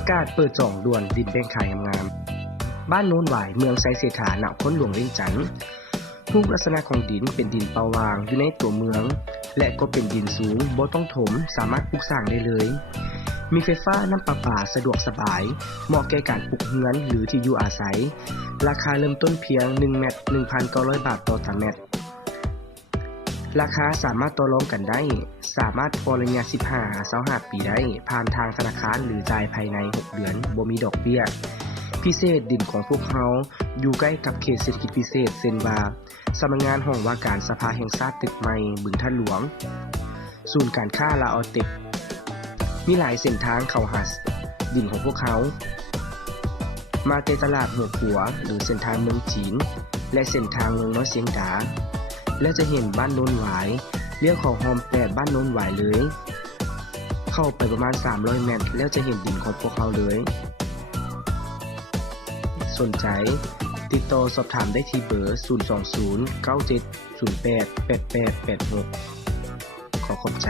ประกาศเปิดจองด่วนดินแบ่งขายงามๆบ้านโน้นหวายเมืองไซเสถาณพ้นหลวงเวียงจันทน์รูปลักษณะของดินเป็นดินเปาวางอยู่ในตัวเมืองและก็เป็นดินสูงบ่ต้องถมสามารถปลูกสร้างได้เลยมีไฟฟ้าน้ำประปาสะดวกสบายเหมาะแก่การปลูกเรือนหรือที่อยู่อาศัยราคาเริ่มต้นเพียง1เมตร 1,900 บาทต่อตารางเมตรราคาสามารถต่อรองกันได้สามารถผ่อนระยะ15-25 ปีได้ผ่านทางธนาคารหรือจ่ายภายใน6เดือนบ่มีดอกเบี้ยพิเศษดินของพวกเขาอยู่ใกล้กับเขตเศรษฐกิจพิเศษเซนวาสำนักงานห้องว่าการสภาแห่งชาติตึกใหม่บึงท่าหลวงศูนย์การค้าลาออเต็กมีหลายเส้นทางเข้าหาดินของพวกเขามาเตตลาดหัวขัวหรือเส้นทางเมืองจีนและเส้นทางเมืองน้อยเสียงดาและจะเห็นบ้านโน้นหวายเลี้ยวของโฮมแปดบ้านโน้นหวายเลยเข้าไปประมาณ300เมตรแล้วจะเห็นดินของพวกเขาเลยสนใจติดต่อสอบถามได้ที่เบอร์020 9708 8886ขอขอบใจ